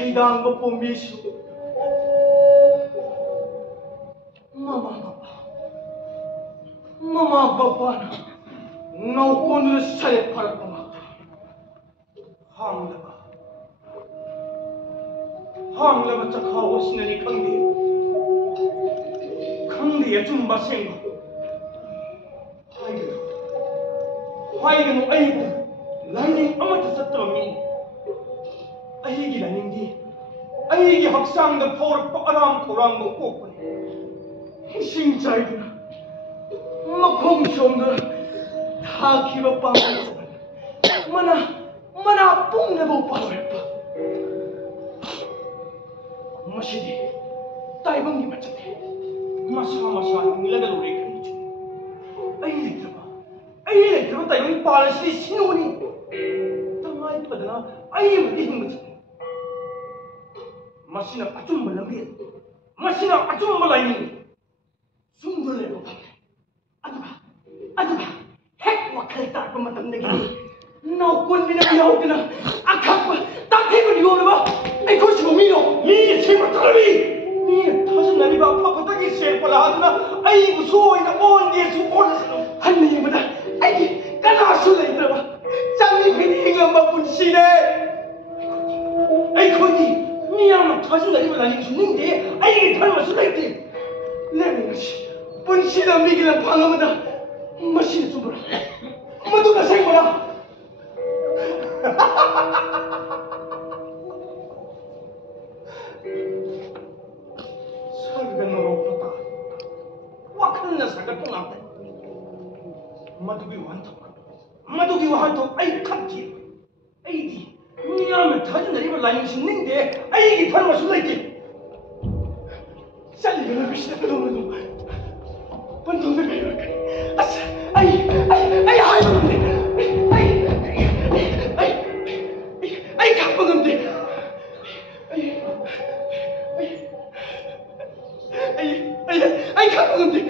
세당과 봄이시오. Mama bapa nau kondu saya parat mama. Hang laba cakhawa sinani khangde ya chumba senga. Haiganu aibu lining amata sattaba mi. Aigi lining di aigi haksangda phorpa aram khorang mo kokpani. Singchaiduna makhong somda thakiba pangsa mana pungna bo pawarpa. Masidi taibangi machate masa nilaga lore kanchu. Ai letraba taibang palasi sinoni. Tamai padana ai mati himbachu. Masina achumba lambi. Masina achumba laini. Sundule bo Aduh, hek wakil tak pematang negeri. Nau pun bina biau kena akak tak tebak di bawah. Aku cuma minum. Ni cuma terlalu. Ni thasam nari bapa patah kisah pala hadna. Aku suai na on dia suon. Hanya yang benar. Aku kan hasil lagi berapa. Jangan pilih lamba pun sini. Aku ni yang thasam nari bapa lagi suning dia. Aku thal masuk lagi. Lebih nasi. Pun sini mikir pangam dah. Masih cuma, madu nasib mana? Sarga norok pata, wakil nasakat pun apa? Madu biwahan tu, ay kaki, ay di, ni amat thajun dari berlain sini deh, ay kita masuk lagi. Saya lebih bisa belum. Pentung terkait. Ay, kapag hindi. Ay, kapag hindi.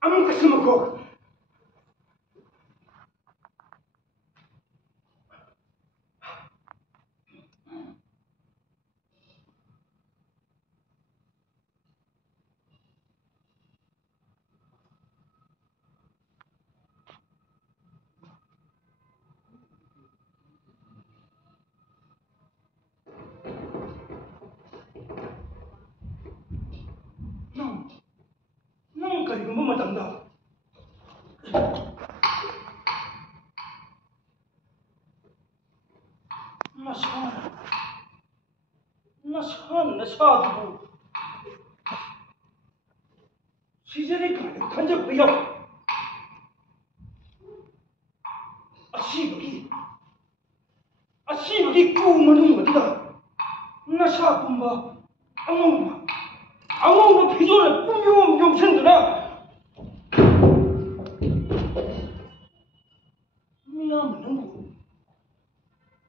아무것도 쓰먹고 난 가리고 뭐 마땅다. 나 사두고 시절이 가득 간적이요. 시국이 꾸우면은 어디다. 나 사뿐바 아무마 피존에 뿜용 용생드나. 미안한 거.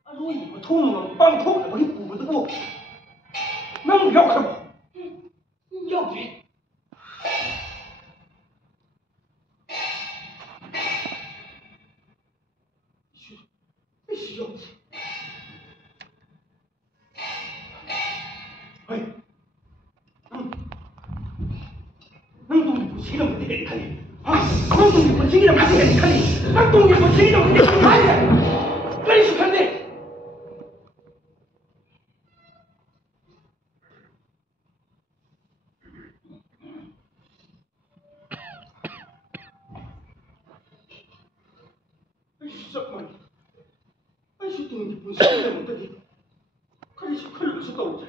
아로이 통은 빵통 머리 부어도 난 욕하고 여기 시험지 아이 낭동이 뭐 시험 문제 해리카니 낭동이 뭐 시기랑 문제 해리카니 낭동이 뭐 시기랑 문제 해리카니 빨리 숙한데 잠깐만 아이씨 돈 시기랑 문제 칼리시 칼로 쏟아오자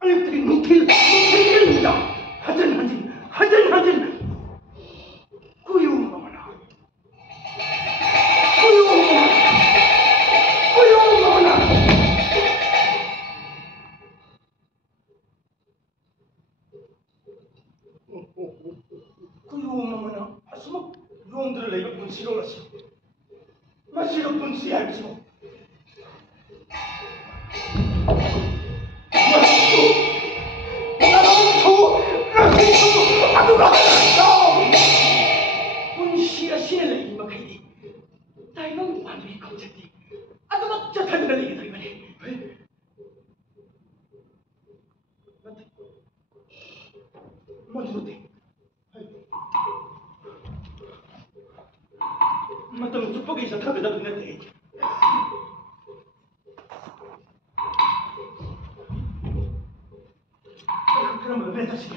아육들이 눈탱이입니다. 하전 구유마마나 하수막 용들을 내가 분시로 갔어. 마시로 분시할지고 아두가 분시가 신을 이막하니 다이만 완전히 검색이 아두가 저탄을 얘기다 이거니 먼저 돼 맞다면 축복이 있어 타베다 빛났대 그럼 왜 다시